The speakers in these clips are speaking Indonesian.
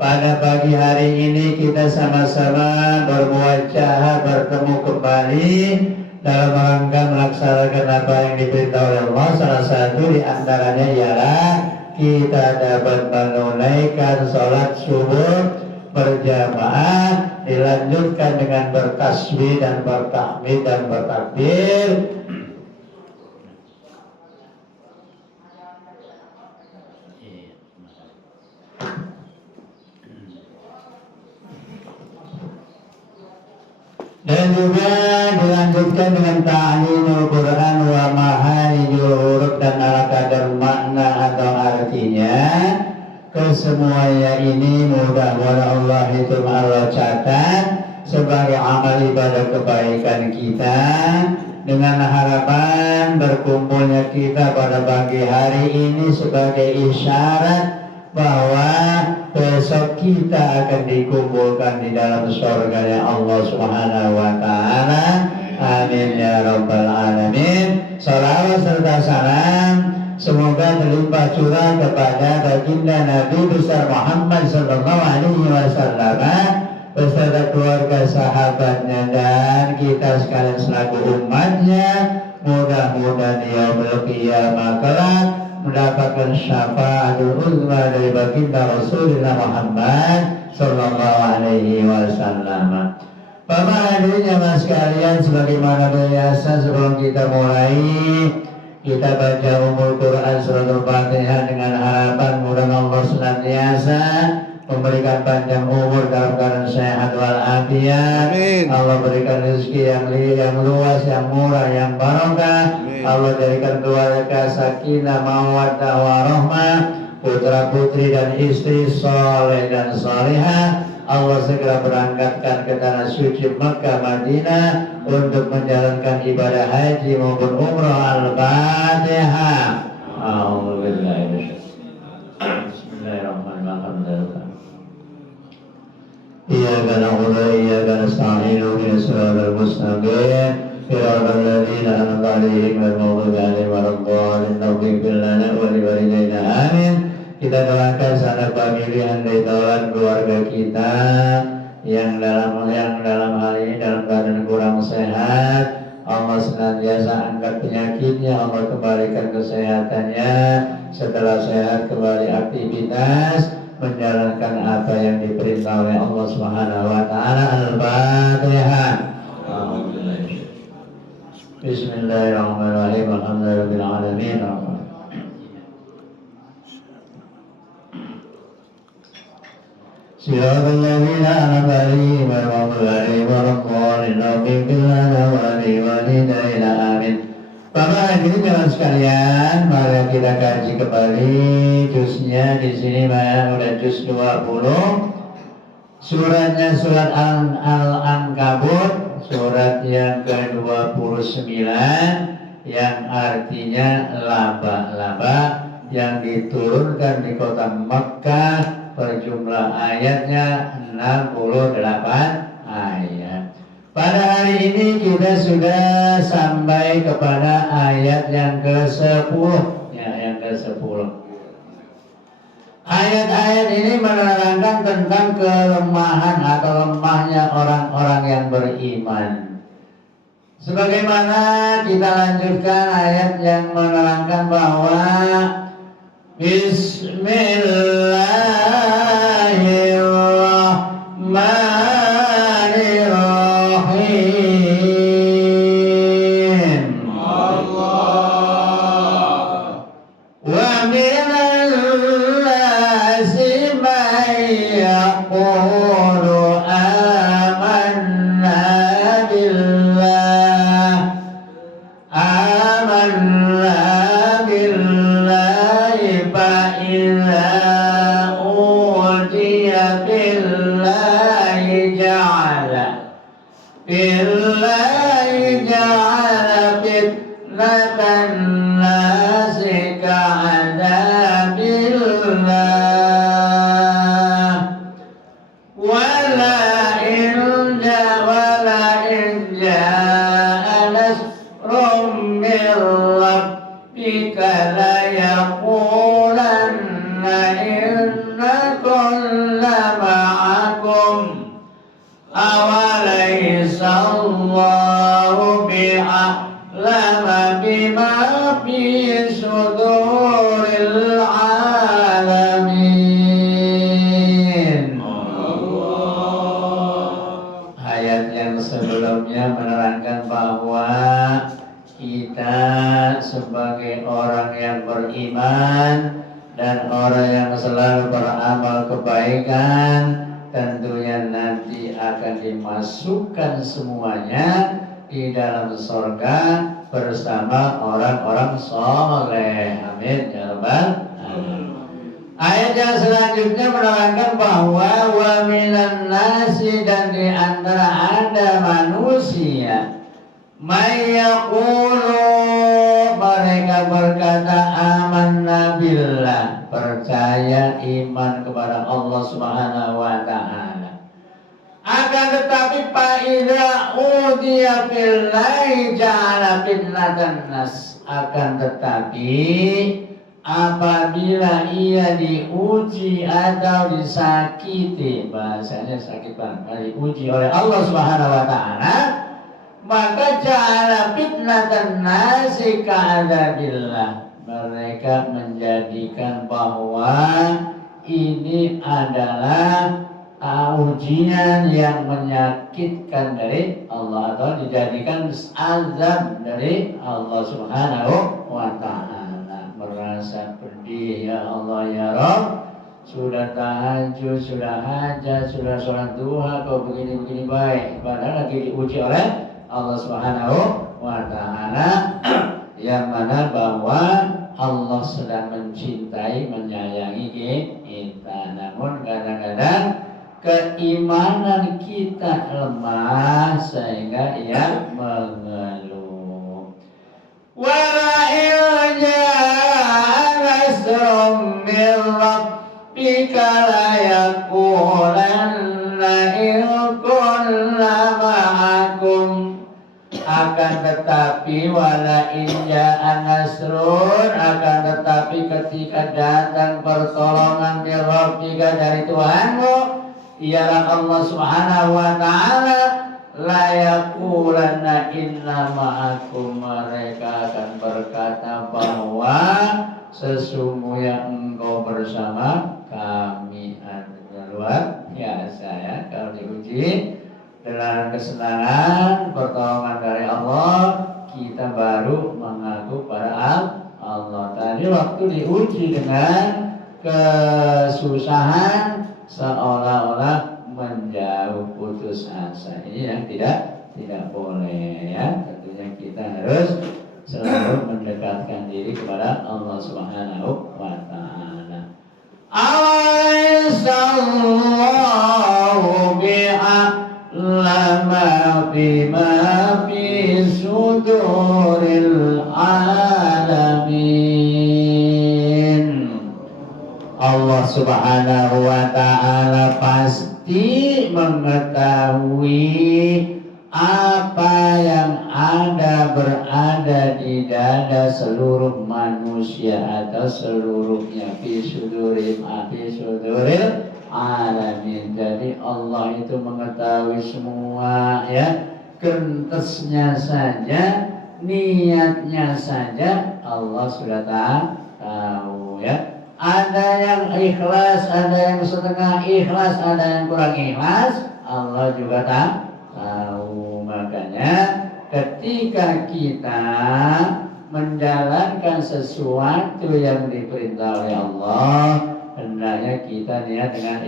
pada pagi hari ini kita sama-sama bermuajah bertemu kembali dalam rangka melaksanakan apa yang diberitahu oleh Allah. Salah satu di antaranya ialah kita dapat menunaikan sholat subuh berjamaah, dilanjutkan dengan bertasbih dan bertahmid dan bertakbir. Dan juga dilanjutkan dengan ta'limul Quran wa maharijul huruf dan ala kadar makna atau artinya. Kesemuanya ini mudah-mudahan Allah itu Allah catat sebagai amal ibadah kebaikan kita, dengan harapan berkumpulnya kita pada pagi hari ini sebagai isyarat bahwa besok kita akan dikumpulkan di dalam surganya Allah Subhanahu wa Ta'ala. Amin ya Rabbal Alamin. Salawat serta salam semoga berlimpah curah kepada baginda Nabi besar Muhammad sallallahu alaihi wasallam beserta keluarga sahabatnya dan kita sekalian selaku umatnya. Mudah-mudahan yaumul qiyamah kelak mendapatkan syafaatul uzma dari baginda Rasulullah Muhammad sallallahu alaihi wasallam. Bapak hadirin jamaah sekalian, sebagaimana biasa sebelum kita mulai, kita baca Ummul Quran Surat Al-Fatihah dengan harapan mudah-mudahan Allah senantiasa memberikan panjang umur dalam keadaan sehat walafiat. Allah berikan rezeki yang luas, yang murah, yang barokah. Allah jadikan keluarga sakinah, mawaddah, warahmah, putra putri dan istri soleh dan solehah. Allah segera berangkatkan ke tanah suci Makkah Madinah untuk menjalankan ibadah haji maupun umrah. Al-Fatihah. Bismillahirrahmanirrahim. Iyyaka na'budu wa iyyaka nasta'in ihdinas siratal mustaqim siratal ladzina an'amta 'alaihim ghairil maghdubi 'alaihim waladdallin. Ighfir lana wa li walidayna. Amin. Kita doakan sanak famili andai taulan keluarga kita yang dalam hal ini dalam keadaan kurang sehat. Allah senantiasa angkat penyakitnya, Allah kembalikan kesehatannya. Setelah sehat kembali aktivitas menjalankan apa yang diperintah oleh Allah Subhanahu wa Ta'ala. Al-Fatihah. Bismillahirrahmanirrahim. Alhamdulillahirabbil alamin. Siratal ladzina an'amta 'alaihim ghairil maghdubi 'alaihim waladdallin. Ighfir lana wa li walidayna. Amin. Bapak hadirin jamaah sekalian, mari kita kaji kembali juznya di sini. Udah juz 20. Suratnya surat Al-Ankabut, surat yang ke-29 yang artinya laba-laba, yang diturunkan di kota Mekkah. Berjumlah ayatnya 68 ayat. Pada hari ini kita sudah sampai kepada ayat yang ke-10, yang ke-10. Ayat-ayat ini menerangkan tentang kelemahan atau lemahnya orang-orang yang beriman. Sebagaimana kita lanjutkan ayat yang menerangkan bahwa Bismillahirrahmanirrahim. Allah wa minal nasi man yaqulu amanna billah fa idza awalaysa Allahu bi'alama bima fi suduril alamin. Ayat yang sebelumnya menerangkan bahwa kita sebagai orang yang beriman dan orang yang selalu beramal kebaikan tentunya nanti akan dimasukkan semuanya di dalam surga bersama orang-orang soleh. Amin ya rabbal alamin. Ayat yang selanjutnya menerangkan bahwa wa minan nasi, dan di antara ada manusia, mayyaqulu, mereka berkata amanna billah, percaya iman kepada Allah Subhanahu wa taala. Akan tetapi fa'idza udiya billahi ja'ala fitnatan nas, akan tetapi apabila ia diuji atau disakiti, bahasanya sakit banget, diuji oleh Allah Subhanahu wa taala, maka ja'ala fitnatan nasi ka'adzabillah, mereka menjadikan bahwa ini adalah ujian yang menyakitkan dari Allah, atau dijadikan azab dari Allah Subhanahu wa ta'ala. Merasa pedih, ya Allah ya Rabb, sudah tahajud, sudah hajat, sudah sholat duha, kok begini-begini baik, padahal lagi diuji oleh Allah Subhanahu wa ta'ala, yang mana bahwa Allah sedang mencintai, menyayangi kita. Namun kadang-kadang keimanan kita lemah sehingga ia mengeluh. Wala ja'a nasrum min rabbika la yaqulanna in kunna ma'akum. Akan tetapi wala in ja'a nasrun, akan tetapi ketika datang pertolongan min rabbika, dari Tuhanmu, ialah Allah Subhanahu wa ta'ala, la yaqulanna inna ma'akum, mereka akan berkata bahwa sesungguhnya engkau bersama kami. Luar biasa ya, kalau diuji dengan kesenangan pertolongan dari Allah, kita baru mengaku pada Allah. Tadi waktu diuji dengan kesusahan, seolah-olah menjauh, putus asa. Ini yang tidak boleh ya. Tentunya kita harus selalu mendekatkan diri kepada Allah Subhanahu wa ta'ala. Allahu bi'alama bima fi suduril alamin. Allah Subhanahu wa ta'ala pasti mengetahui apa yang berada di dada seluruh manusia atau seluruhnya, fi suduril alamin. Jadi Allah itu mengetahui semua ya, gentesnya saja, niatnya saja Allah sudah tahu ya. Ada yang ikhlas, ada yang setengah ikhlas, ada yang kurang ikhlas, Allah juga tahu. Makanya ketika kita menjalankan sesuatu yang diperintah oleh Allah, hendaknya kita niat dengan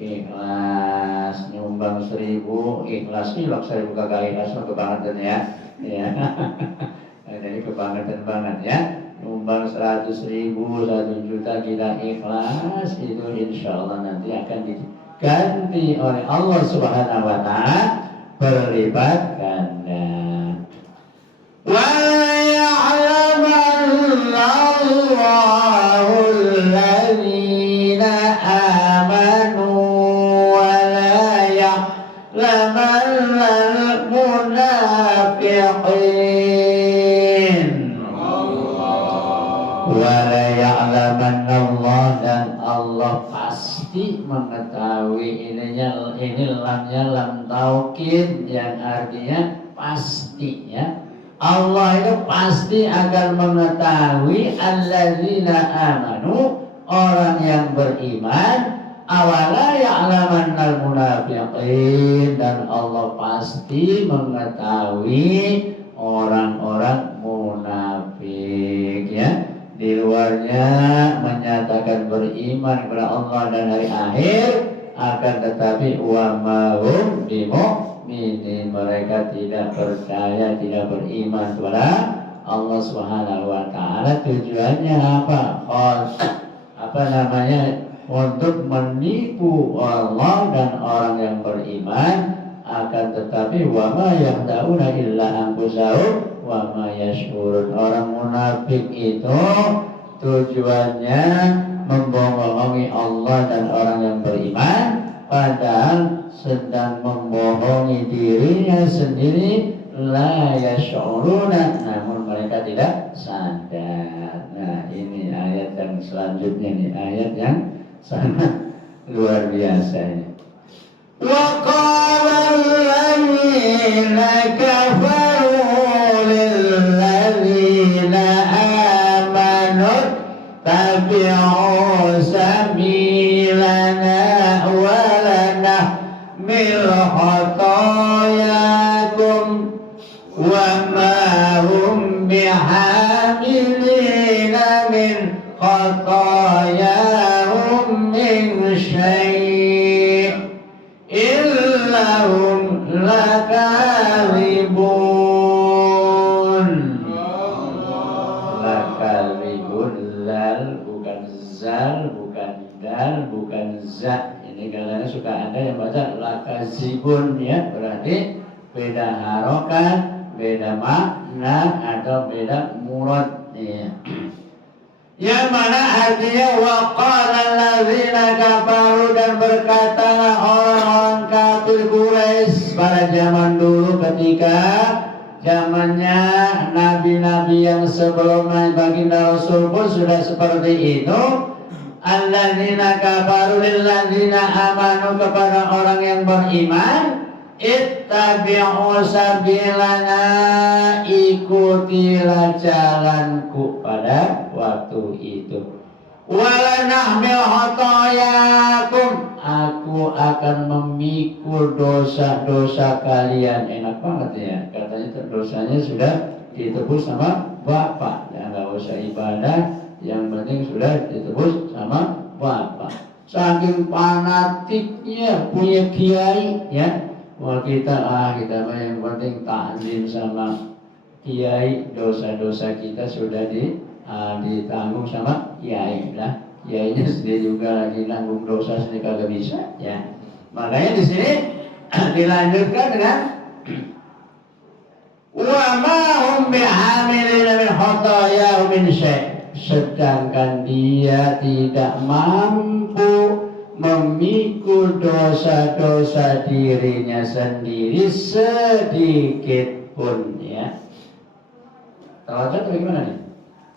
ikhlas. Nyumbang 1000 ikhlas, hilak 1000 kagak ikhlas, kebangetan ya. Jadi kebangetan banget ya. Nyumbang 100.000, 1 juta kita ikhlas, itu insya Allah nanti akan diganti oleh Allah Subhanahu wa ta'ala berlipat ganda. Wa ya'lamanna Allahul ladzina amanu wa la ya'lamanna al-munafiqin. Wa la ya'lamanna Allah, dan Allah pasti mengetahui. Ini lamnya lam taukid yang artinya pasti ya. Allah itu pasti akan mengetahui alladzina amanu, orang yang beriman. Awala ya'lamannal munafiqin, dan Allah pasti mengetahui orang-orang munafik ya. Di luarnya menyatakan beriman kepada Allah dan hari akhir, akan tetapi wa ma hum bimu'minin, mereka tidak percaya, tidak beriman kepada Allah Subhanahu wa taala. Tujuannya apa? Untuk menipu Allah dan orang yang beriman. Akan tetapi wa ma yahda'una illa anfusahum wa ma yash'urun. Orang munafik itu tujuannya membohongi Allah dan orang yang beriman, padahal sedang membohongi dirinya sendiri. La yash'uruna, namun mereka tidak sadar. Nah, ini ayat yang selanjutnya, ini ayat yang sangat luar biasa ini. Wa qala alladziina kafaru lilladziina aamanu tabi'u sabilana wa lanahmil khatayakum wa ma hum bihamilina min khatayahum min syai' illahum lakadzibun. Lakadzibun, lal bukan zal, bukan dal, bukan za. Ini kadang-kadang suka ada yang baca lakadzibun ya, berarti beda harokat, beda makna atau beda murad ya. Yang mana artinya waqala alladzina kafaru, dan berkatalah orang-orang kafir Quraisy pada zaman dulu, ketika zamannya nabi-nabi yang sebelumnya baginda Rasul pun sudah seperti itu. Alladzina kafaru lilladzina amanu, kepada orang yang beriman, ittabi'u sabilana, ikutilah jalanku pada waktu itu. Wala nahmil khatayakum, aku akan memikul dosa-dosa kalian. Enak banget ya, katanya dosanya sudah ditebus sama Bapak, ya nggak usah ibadah, yang penting sudah ditebus sama Bapak. Saking fanatiknya punya kiai ya. Wah kita yang penting taklim sama kiai, dosa-dosa kita sudah ditanggung sama kiai lah. Kiainya sendiri juga lagi nanggung dosa sendiri kagak bisa ya. Makanya di sini dilanjutkan dengan wa ma hum bihamilina min khatayahum min syai', sedangkan dia tidak mampu memikul dosa-dosa dirinya sendiri sedikit pun ya. Terlalu atau gimana nih?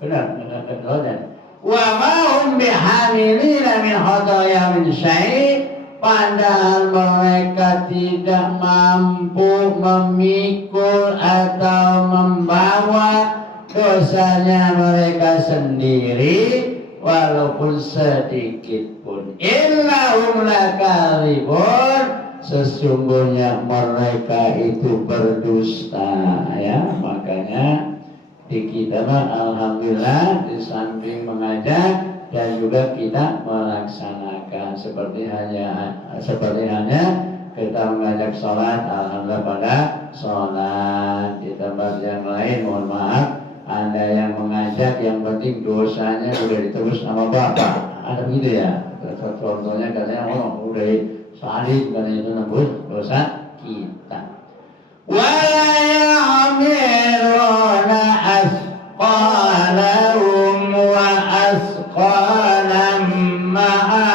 Benar, terlalu. Wa ma hum bihamilina min khataya min syai', padahal mereka tidak mampu memikul atau membawa dosanya mereka sendiri walaupun sedikit pun. Illahum lakadzibun, sesungguhnya mereka itu berdusta ya. Makanya di kita alhamdulillah di samping mengajak dan juga kita melaksanakan seperti hanya kita mengajak sholat, alhamdulillah pada sholat. Di tempat yang lain mohon maaf, ada yang mengajak yang penting dosanya sudah ditebus sama Bapak, ada begitu ya. Contohnya katanya udah salib katanya itu nembus dosa kita. Wala ya'miruna asqalahum wa asqalam ma'a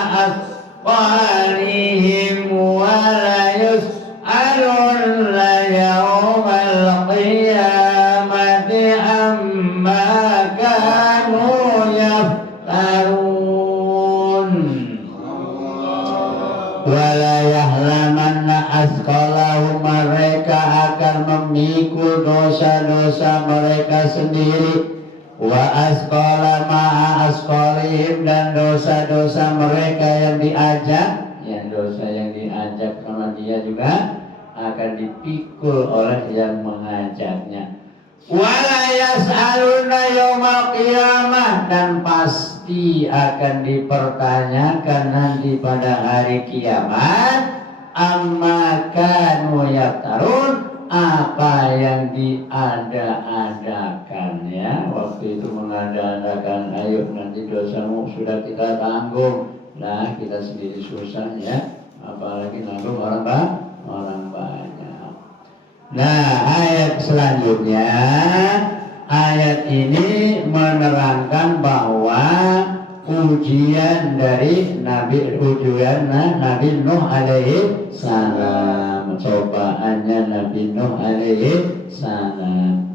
asqalihim wa la yus'aluna yawmal qiyamati amma kanu yaftarun. Walayahlananna asqalahum, mereka akan memikul dosa-dosa mereka sendiri. Wa asqala ma'a asqalihim, dan dosa-dosa mereka yang diajak, yang dosa yang diajak sama dia juga akan dipikul oleh yang mengajaknya. Wala yas'aluna yaumal qiyamah, dan pasti akan dipertanyakan nanti pada hari kiamat, amma kanu yaftarun, apa yang diada-adakan ya. Waktu itu mengada-adakan, ayo nanti dosamu sudah kita tanggung. Nah, kita sendiri susah ya, apalagi nanggung orang banyak. Nah, ayat selanjutnya, ayat ini menerangkan bahwa ujian dari Nabi Nuh alaihi salam, cobaannya Nabi Nuh alaihi salam.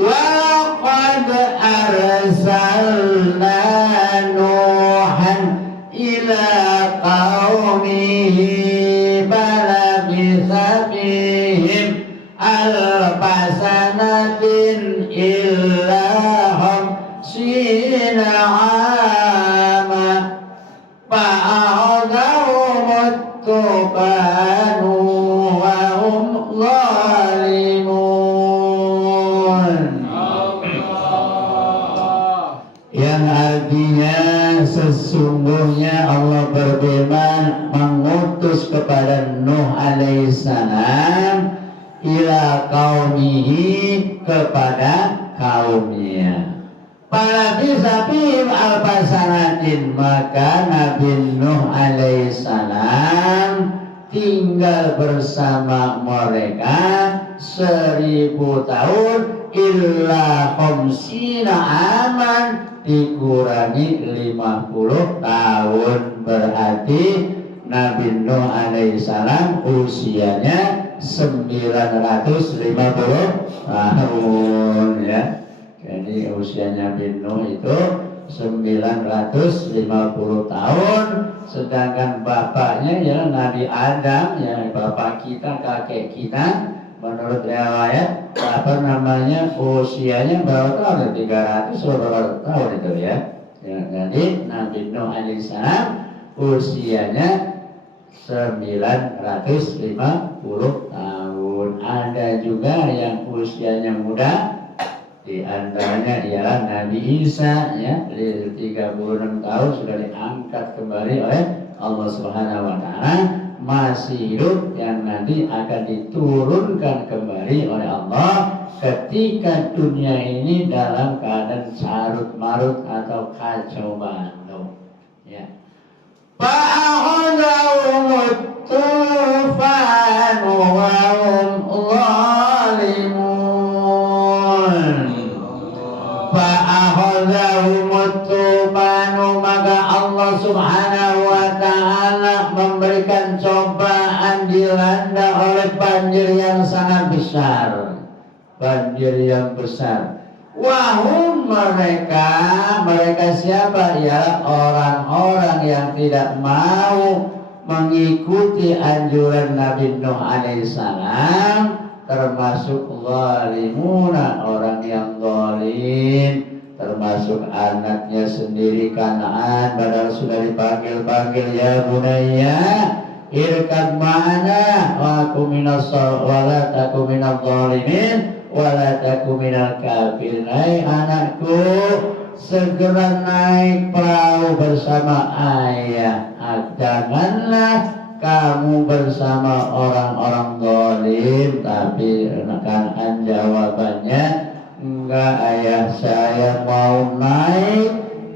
Wa qad arsalna Nuhan ila qaumihi balabisa fihim alfasanatin illahum sina ama fa'adhawmut tufanu wa hum zalimun. Yang artinya sesungguhnya Allah berfirman mengutus kepada Nuh alaihissalam ila qaumihi, kepada kaumnya. Para bisabim alfasanatin, maka Nabi Nuh alaihissalam tinggal bersama mereka 1000 tahun, illa khamsina aman, dikurangi 50 tahun, berarti Nabi Nuh alaihissalam usianya 950 tahun ya. Jadi usianya Nabi Nuh itu 950 tahun, sedangkan bapaknya ya Nabi Adam ya, bapak kita, kakek kita, menurut riwayat usianya berapa tahun? 300 berapa tahun itu ya. Jadi Nabi Nuh alaihissalam usianya 950 tahun. Ada juga yang usianya muda, di antaranya ialah Nabi Isa ya, 36 tahun sudah diangkat kembali oleh Allah Subhanahu wa taala, masih hidup, yang nanti akan diturunkan kembali oleh Allah ketika dunia ini dalam keadaan carut marut atau kacau balau ya. Fa'ahadahumut tufanu wa hum zalimun. Fa'ahadahumut tufanu, maka Allah Subhanahu wa ta'ala memberikan cobaan, dilanda oleh banjir yang sangat besar. Banjir yang besar. Wahum, mereka siapa? Ya orang-orang yang tidak mau mengikuti anjuran Nabi Nuh alaihissalam, termasuk zalimuna, orang yang zalim, termasuk anaknya sendiri Kanaan, padahal sudah dipanggil ya bunayya irkab ma'ana wa aku minas wala taku minal zalimin wala taku minal kafirin. Hai anakku, segera naik perahu bersama ayah, janganlah kamu bersama orang-orang zalim. Tapi Kanaan jawabannya, enggak ayah, saya mau naik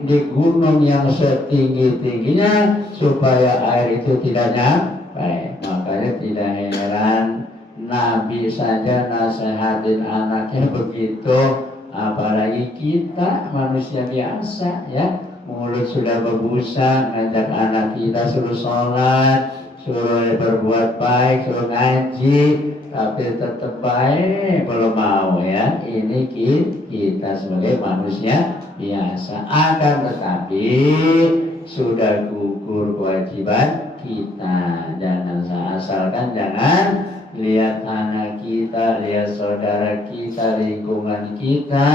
di gunung yang setinggi-tingginya supaya air itu tidak nyampe. Makanya tidak heran Nabi saja nasihatin anaknya begitu, apalagi kita manusia biasa ya. Mulut sudah berbusa, ngajak anak kita suruh sholat, suruh berbuat baik, suruh ngaji, tapi tetap baik belum mau ya. Ini kita sebagai manusia biasa. Akan tetapi sudah gugur kewajiban kita. Jangan asalkan jangan lihat anak kita, lihat saudara kita, lingkungan kita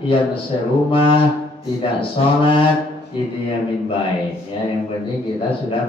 yang serumah tidak sholat, ini yang baik. Ya, yang penting kita sudah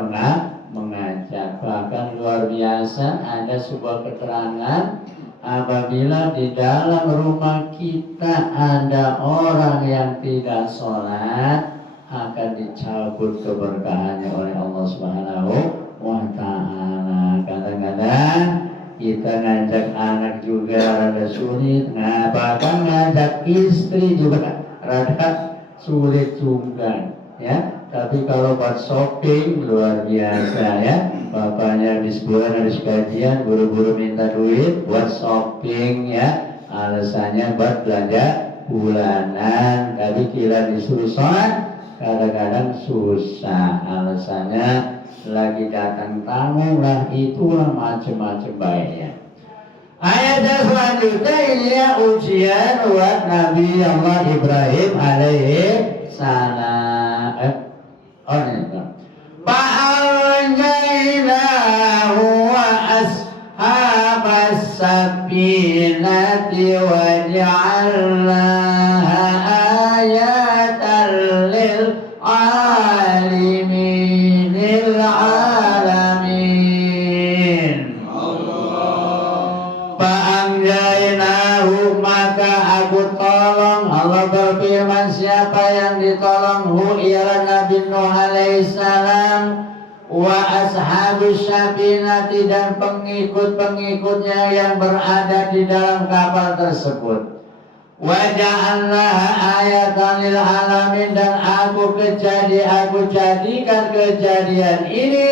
mengajak. Bahkan luar biasa ada sebuah keterangan, apabila di dalam rumah kita ada orang yang tidak sholat, akan dicabut keberkahannya oleh Allah Subhanahu wa Ta'ala. Kadang-kadang kita ngajak anak juga rada sulit, bahkan ngajak istri juga rada sulit juga, ya. Tapi kalau buat shopping luar biasa, ya. Bapaknya habis bulan habis gajian buru-buru minta duit buat shopping, ya. Alasannya buat belanja bulanan, tapi kira disuruh sholat kadang-kadang susah, alasannya lagi datang tamu lah, itulah macam-macam baiknya. Ayat yang selanjutnya ini ya ujian buat Nabi Allah Ibrahim alaihi salam. Fa'anjaynahu wa ashabas safinati wa ja'alnaha ayatan lil alimin Fa'anjaynahu, maka aku tolong. Allah berfirman, siapa yang ditolong? Hu ialah Nabi Nuh alaihissalam, wa ashabus safinati, dan pengikut-pengikutnya yang berada di dalam kapal tersebut. Wa ja'alnaha ayatan lil alamin, dan aku jadikan kejadian ini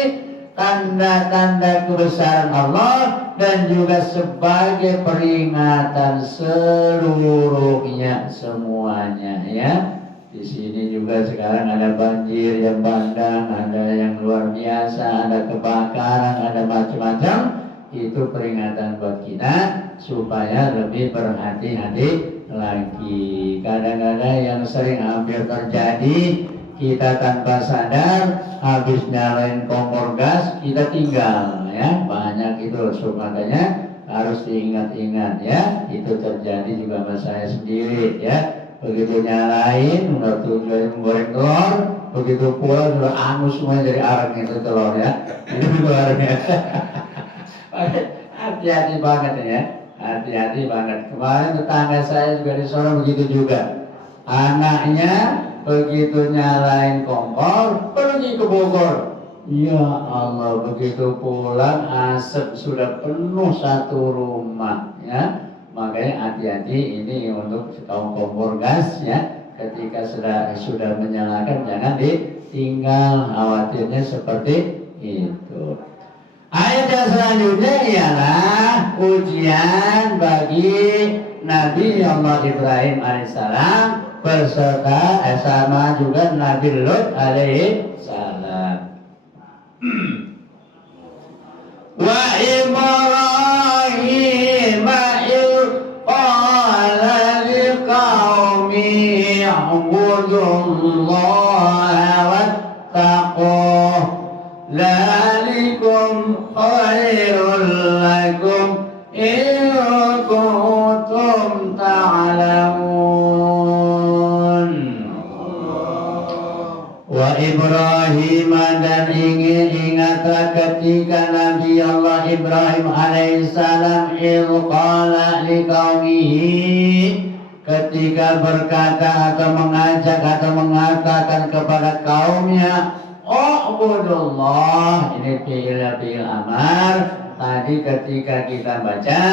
tanda-tanda kebesaran Allah dan juga sebagai peringatan seluruhnya semuanya, ya. Di sini juga sekarang ada banjir yang bandang, ada yang luar biasa, ada kebakaran, ada macam-macam. Itu peringatan buat kita supaya lebih berhati-hati lagi. Kadang-kadang yang sering hampir terjadi, kita tanpa sadar habis nyalain kompor gas kita tinggal, ya. Banyak itu, makanya harus diingat-ingat, ya. Itu terjadi juga sama saya sendiri, ya. Begitu nyalain udah tujuan menggoreng telur, begitu pulang udah angus semuanya dari arang itu telur, ya. Itu keluarnya. Hati-hati banget, ya. Hati-hati banget. Kemarin tetangga saya juga di Sorong begitu juga. Anaknya begitu nyalain kompor pergi ke Bogor. Ya Allah, begitu pulang asap sudah penuh satu rumah, ya. Makanya hati-hati ini untuk kaum kompor gas, ya. Ketika sudah menyalakan jangan ditinggal, khawatirnya seperti itu. Ayat yang selanjutnya ialah ujian bagi Nabi Allah Ibrahim alaihissalam beserta sama juga Nabi Lut alaihissalam. Wa Ibrahim qala liqaumi ubudullaha wattaquh dzalikum khairul lakum in kuntum ta'lamun. Wa Ibrahim, dan ingatlah ketika Nabi Allah Ibrahim alaihissalam qala liqaumihi, ketika berkata atau mengajak atau mengatakan kepada kaumnya, Ubudullah, ini fi'il amar. Tadi ketika kita baca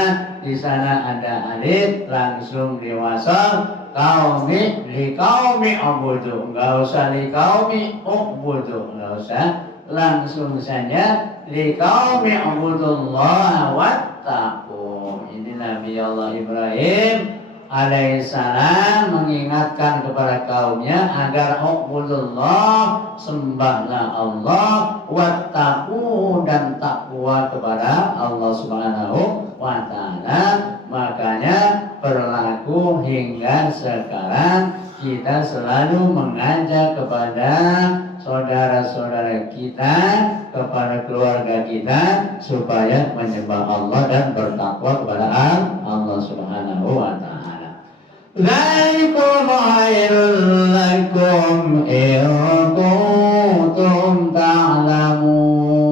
di sana ada alif langsung diwasal kaumi liqaumi ubudu, enggak usah liqaumi ubudu, enggak usah, langsung saja liqaumi ubudullah wattaqu. Ini Nabi Allah Ibrahim alaihissalam mengingatkan kepada kaumnya agar ubudullah, sembahlah Allah, wattaqu, dan takwa kepada Allah Subhanahu wa ta'ala. Makanya berlaku hingga sekarang kita selalu mengajak kepada saudara-saudara kita, kepada keluarga kita, supaya menyembah Allah dan bertakwa kepada Allah Subhanahu wa Ta'ala. Dzalikum khairul lakum in kuntum ta'lamun.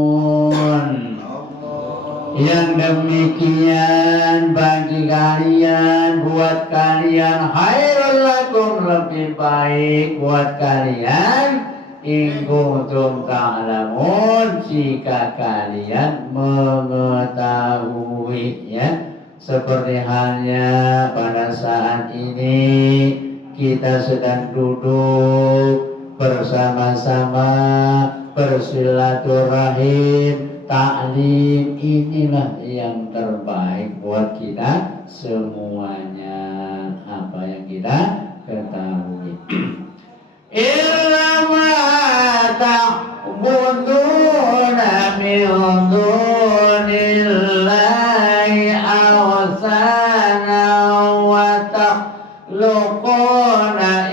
Yang demikian bagi kalian, buat kalian, khairul lakum, lebih baik buat kalian, in kuntum ta'lamun, jika kalian mengetahui, ya. Seperti halnya pada saat ini kita sedang duduk bersama-sama bersilaturahim, taklim, inilah yang terbaik buat kita semuanya, apa yang kita ketahui. Illa ma ta'buduna min dunillahi awsana wa takhluquna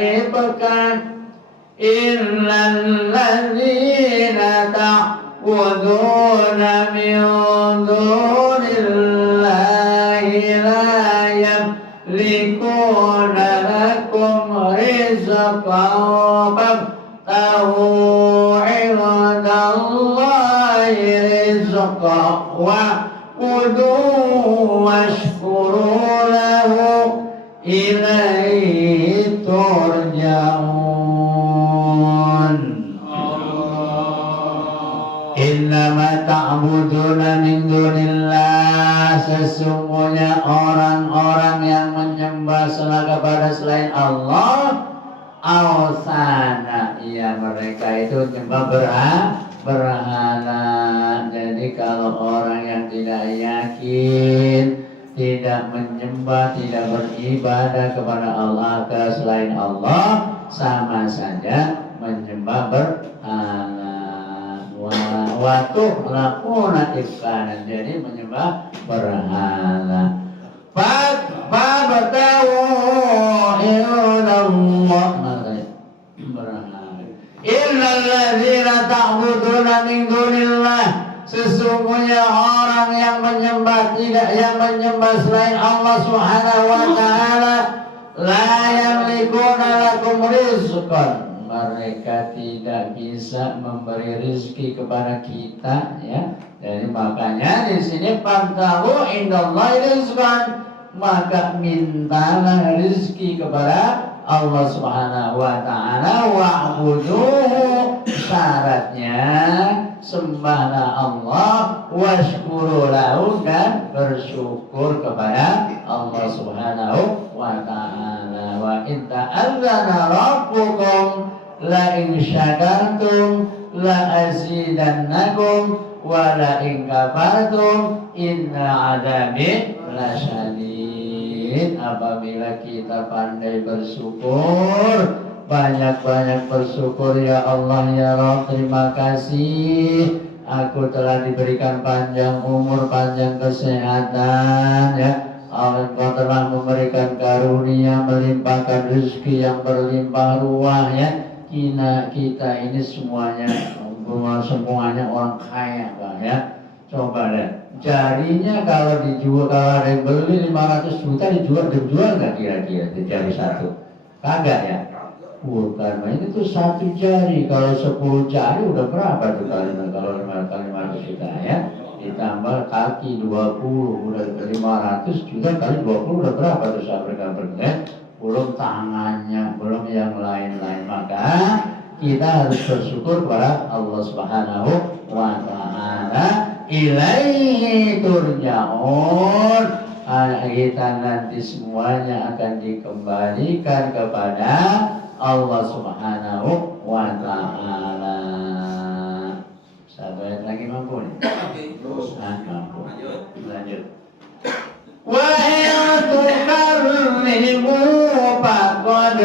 ibkan illal ladzina ta'buduna min dunillahi la yamlikuna lakum rizqan fabtaghu 'indallahi rizqan wa'budu washkuru lahu ilaihi turja'un. Innama ta'buduna min dunillah, sesungguhnya orang-orang yang menyembah kepada selain Allah, awsana, ya mereka itu menyembah berhala. Jadi kalau orang yang tidak yakin, tidak menyembah, tidak beribadah kepada Allah selain Allah, sama saja menyembah berhala. Watuh lakuna ifkanan, jadi menyembah berhala. Fabtahu ilallah berhala. Illal ladzina ta'buduna min dunillah, sesungguhnya orang yang menyembah selain Allah Subhanahu wa Ta'ala, la yamlikuna lakum rizqan, mereka tidak bisa memberi rezeki kepada kita, ya. Jadi makanya di sini fabtahu indallahi rizqan, maka mintalah rezeki kepada Allah Subhanahu wa Ta'ala, wa'buduhu, syaratnya sembahlah Allah, washkuru lahu, dan bersyukur kepada Allah Subhanahu wa Ta'ala. Wa in ta'adzana rabbukum la in syakartum la azidannakum wa la in kafartum inna adabi lasyadid. Apabila kita pandai bersyukur, banyak-banyak bersyukur, ya Allah ya Rabb, terima kasih aku telah diberikan panjang umur, panjang kesehatan, ya Allah, Engkau telah memberikan karunia, melimpahkan rezeki yang berlimpah ruah, ya. Kita ini semuanya orang kaya, Pak, ya. Coba deh, jarinya kalau dijual, kalau ada yang beli 500 juta dijual nggak kira-kira jari satu? Kagak, ya. Bukan, ini tuh satu jari, kalau 10 jari udah berapa tuh kalau 500 juta, ya. Ditambah kaki 20, udah 500 juta kali 20 udah berapa tuh sahabat ya? Belum tangannya, belum yang lain-lain. Maka kita harus bersyukur kepada Allah Subhanahu wa Ta'ala. Ilaihi turja'un, kita nanti semuanya akan dikembalikan kepada Allah Subhanahu wa Ta'ala. Sahabat lagi mampu nih? Mampu. Lanjut. Wa yatukarrimu faqad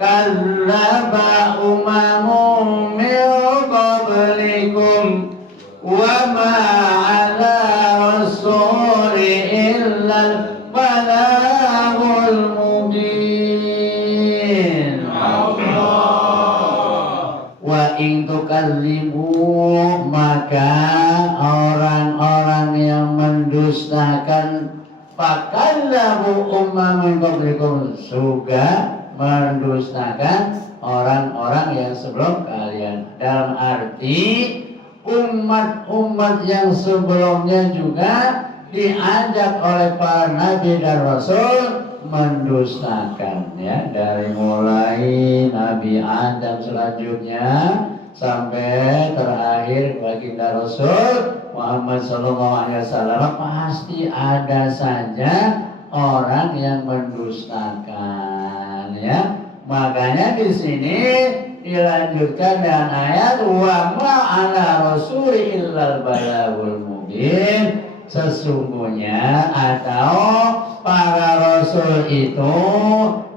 kadzdzaba umamun min qablikum wa ma 'ala rasuli illal balaghul mubin. Wa in juga mendustakan orang-orang yang sebelum kalian. Dalam arti umat-umat yang sebelumnya juga diajak oleh para nabi dan rasul mendustakan, ya, dari mulai Nabi Adam selanjutnya sampai terakhir baginda Rasul Muhammad SAW, pasti ada saja orang yang mendustakan, ya. Makanya di sini dilanjutkan dengan ayat wa ma ala rasuli illal balagul mubin. Sesungguhnya atau para rasul itu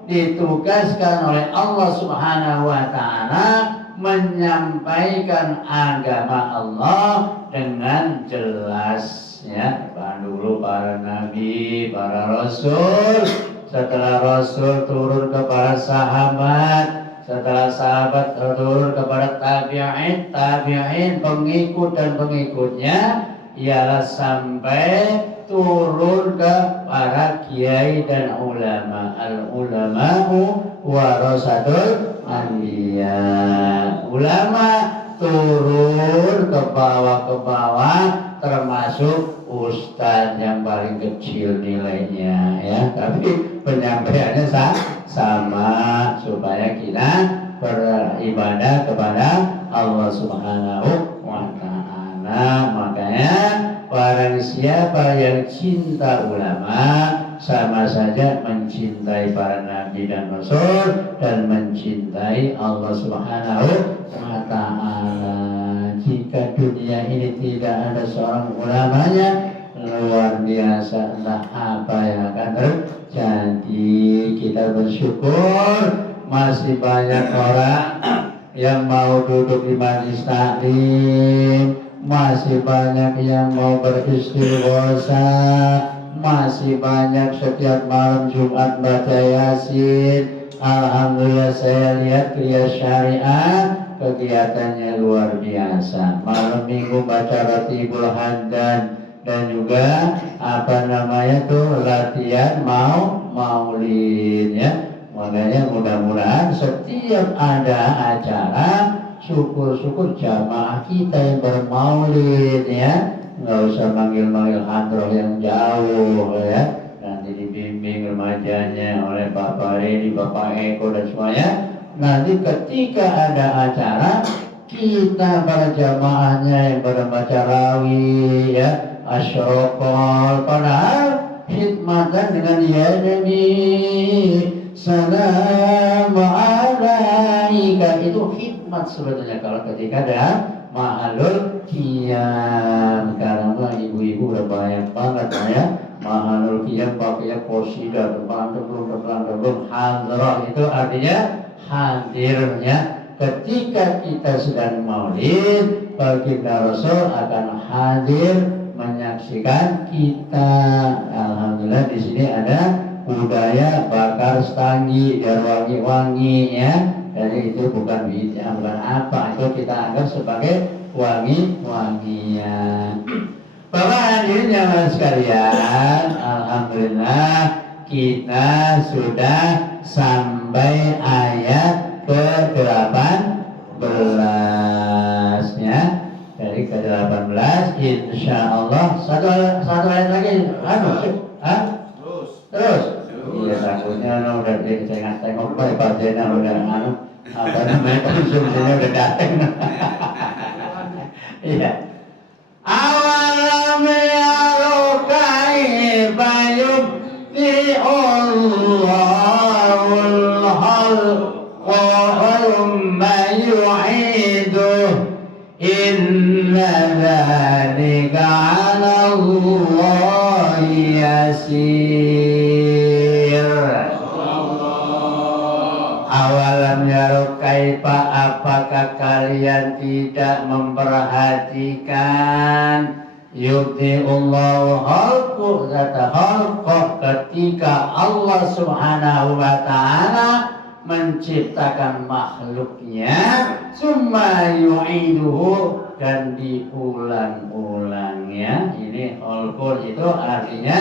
ditugaskan oleh Allah Subhanahu wa taala menyampaikan agama Allah dengan jelas, ya. Dulu para nabi, para rasul, setelah rasul turun kepada sahabat, setelah sahabat turun kepada tabi'in, pengikut dan pengikutnya, ialah sampai turun ke para kiai dan ulama. Al-ulama'u warasatul anbiya. Ulama turun ke bawah, termasuk ustadz yang paling kecil nilainya, ya. Tapi penyampaiannya sama supaya kita beribadah kepada Allah Subhanahu wa ta'ala. Makanya barang siapa yang cinta ulama sama saja mencintai para nabi dan rasul dan mencintai Allah Subhanahu wa ta'ala. Jika dunia ini tidak ada seorang ulamanya, luar biasa entah apa yang akan terjadi. Kita bersyukur masih banyak orang yang mau duduk di majelis taklim, masih banyak yang mau beristighosa, masih banyak setiap malam Jumat baca Yasin. Alhamdulillah saya lihat Kriya Syariah kegiatannya luar biasa. Malam minggu baca Ratibul Haddan dan juga latihan maulid, ya. Makanya mudah-mudahan setiap ada acara syukur-syukur jamaah kita yang bermaulid, ya. Nggak usah manggil-manggil hadroh yang jauh, ya. Nanti dibimbing remajanya oleh Bapak Redi, Bapak Eko dan semuanya. Nanti ketika ada acara, kita para jamaahnya yang pada baca rawi, ya, asyrokol, padahal khidmatan dengan ya Nabi salam alaika, itu khidmat sebetulnya kalau ketika ada ma'alul qiyam. Sekarang mah ibu-ibu udah banyak banget, ya. Ma'alul qiyam pakai qasidah, belum hadrah, itu artinya hadirnya. Ketika kita sedang maulid, baginda Rasul akan hadir menyaksikan kita. Alhamdulillah di sini ada budaya bakar setanggi biar wangi-wangi, ya. Jadi itu bukan bid'ah, bukan apa, itu kita anggap sebagai wangi-wangian. Bapak hadirin jamaah sekalian, alhamdulillah kita sudah sampai ayat ke-18, ya. Dari ke-18 insyaallah satu ayat lagi. Terus. Iya, takutnya udah jadi tengok baik bacanya udah konsumsinya udah datang. Iya. Awalam yarau kaifa yubdi'ullahul khalqa thumma yu'iduhu inna dzalika 'ala Allahi yasir. Awalam yarau kaifa, apakah kalian tidak memperhatikan yubdi'ullahu khalqa, ketika Allah Subhanahu wa ta'ala menciptakan makhluknya, summa yu'iduhu, dan diulang-ulangnya. Ini khalqul itu artinya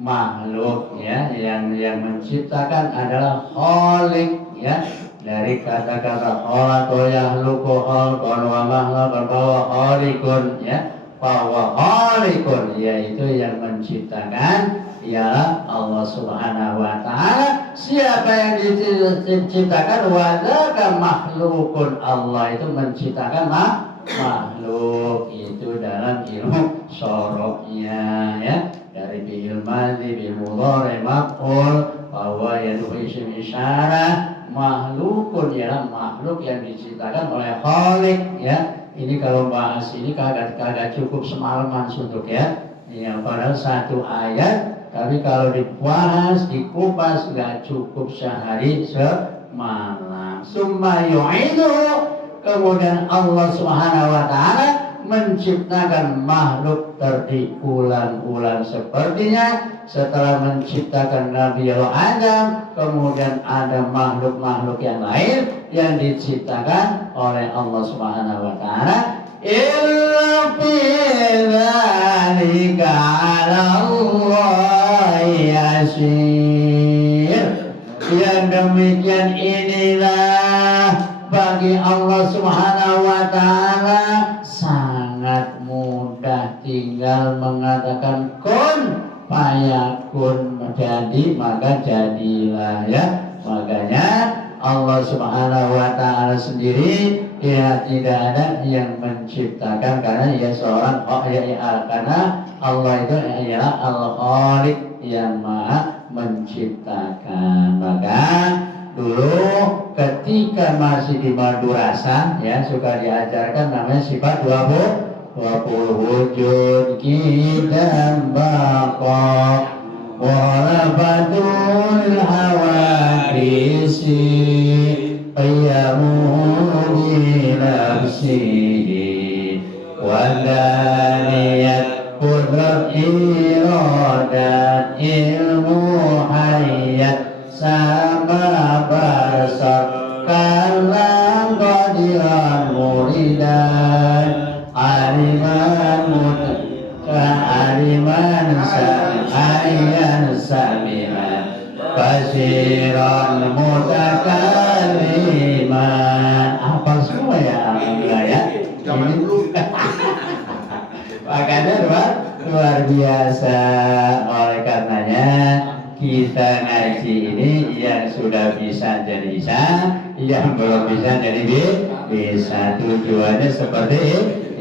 makhluk ya, yang menciptakan adalah Khalik ya, dari kata-kata khalaqo yahluqu khalqan wa mahlaqan bahwa khalikun ya, bahwa khalikun yaitu yang menciptakan ialah Allah Subhanahu wa taala. Siapa yang diciptakan? Wadaka makhlukun, Allah itu menciptakan makhluk. Itu dalam ilmu soroknya ya, dari fi'il madhi, bil mudhari, maf'ul, bahwa yaitu isim isyarah. Makhlukun ialah makhluk yang diciptakan oleh Khalik ya. Ini kalau bahas ini kagak cukup semalaman suntuk ya. Ya, padahal satu ayat, tapi kalau dibahas, dikupas nggak cukup sehari semalam. Summa yu'idu, kemudian Allah Subhanahu wa taala menciptakan makhluk terdiulang-ulang sepertinya. Setelah menciptakan Nabi Adam, kemudian ada makhluk-makhluk yang lain yang diciptakan oleh Allah Subhanahu wa taala. Illa fi dzalika 'ala Allahi yasir. Yang demikian inilah bagi Allah Subhanahu wa taala sangat mudah, tinggal mengatakan kun fayakun, menjadi maka jadilah ya. Makanya Allah Subhanahu wa taala sendiri ya tidak ada yang menciptakan, karena ia seorang karena Allah itu ialah Al-Khaliq yang Maha menciptakan. Maka dulu ketika masih di Madurasan ya, suka diajarkan namanya sifat 20 wujud kita baqa walafatul hawadisi qiyamun nafsihi wadaniyat qudrat iradat ilmu hayat sama basar kalam qadiran muridan aliman sa'ayan sami'an basiran mutakalliman. Apa semua ya, alhamdulillah ya. Zaman dulu. Makanya luar biasa. Oleh karenanya kita ngaji ini yang sudah bisa jadi bisa, yang belum bisa jadi bisa. Tujuannya seperti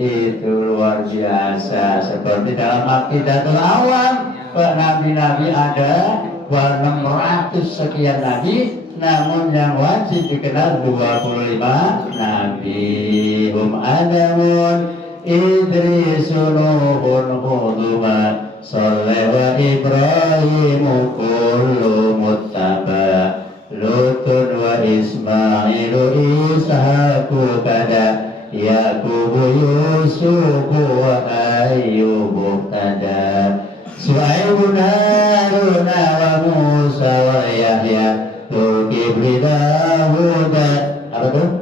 itu, luar biasa. Seperti dalam Aqidatul Awam, nabi-nabi ada 600 sekian nabi, namun yang wajib dikenal 25 nabi. Adamun Idrisun Nuhun Huduman Saleh wa Ibrahimu kullu muttaba Lutun wa Ismailu Ishaqu kada Yaqubu Yusufu wa Ayyubu kada Su'aibun Haruna wa Musa wa Yahya Tukibli Dahuda. Apa tuh?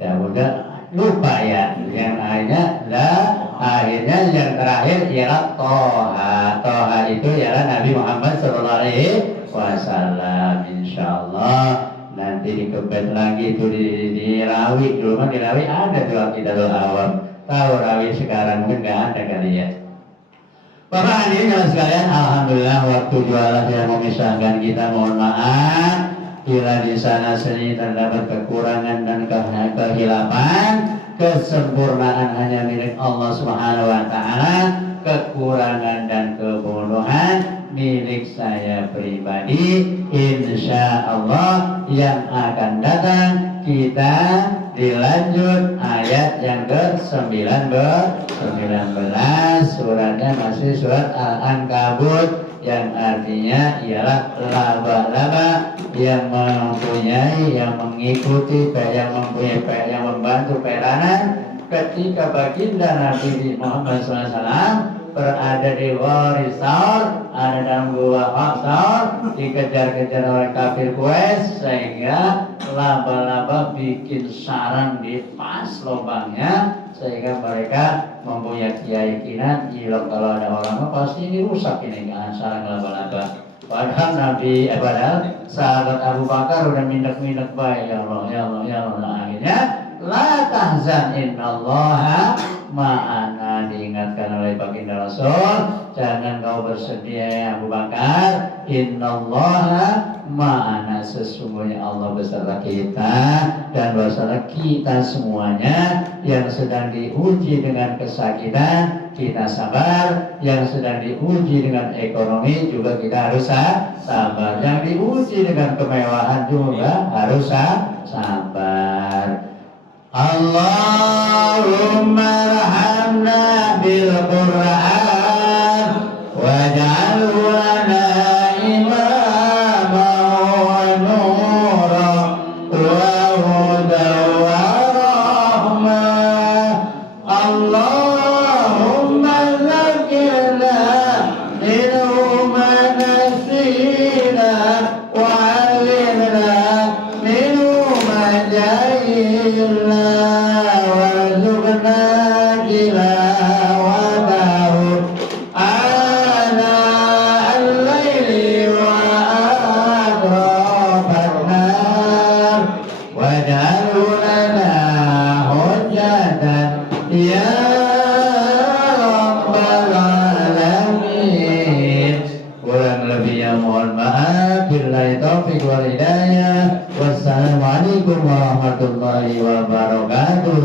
Dahuda lupa ya, yang akhirnya yang terakhir ialah Toha. Toha itu ialah Nabi Muhammad Sallallahu Alaihi Wasallam. Insyaallah nanti dikebet lagi itu di Rawi. Dulu mah di Rawi ada tuh Aqidatul Awam. Tahu Rawi sekarang mungkin nggak ada kali ya. Bapak hadirin sekalian, alhamdulillah waktu jualan yang memisahkan kita, mohon maaf bila di sana sini terdapat kekurangan dan kehilapan. Kesempurnaan hanya milik Allah Subhanahu wa taala. Kekurangan dan kebodohan milik saya pribadi. Insya Allah yang akan datang kita dilanjut ayat yang ke-19. Suratnya masih surat Al-Ankabut, yang artinya ialah laba-laba yang mempunyai, yang mengikuti, yang mempunyai, yang membantu peranan ketika baginda Nabi Muhammad SAW berada di Ghari Thawr, ada dalam gua Thawr, dikejar-kejar oleh kafir Quraisy, sehingga laba-laba bikin sarang di pas lubangnya, sehingga mereka mempunyai keyakinan hilang kalau ada orang pasti ini rusak ini kan sarang laba-laba. Padahal Nabi padahal sahabat Abu Bakar udah mindak-mindak baik ya Allah ya Allah ya Allah. Akhirnya la tahzan innallaha ma'ana, diingatkan oleh baginda Rasul, jangan kau bersedih ya Abu Bakar, innallaha ma'ana, sesungguhnya Allah beserta kita dan beserta kita semuanya. Yang sedang diuji dengan kesakitan kita sabar, yang sedang diuji dengan ekonomi juga kita harus sabar, yang diuji dengan kemewahan juga harus sabar. Allahumma rahamna bil Qur'an waj'alhu lana imaman wa nura wa hudan wa rahmah. Allahumma zakkirna minhu ma nasina wa 'allimna minhu ma jahilna warzuqna tilawatahu ana al-laili wa atrafan nar waj'alhu lana hujjatan ya rabbal alamin. Kurang lebihnya mohon maaf. Billahi taufiq wal hidayah. Wassalamualaikum warahmatullahi wabarakatuh.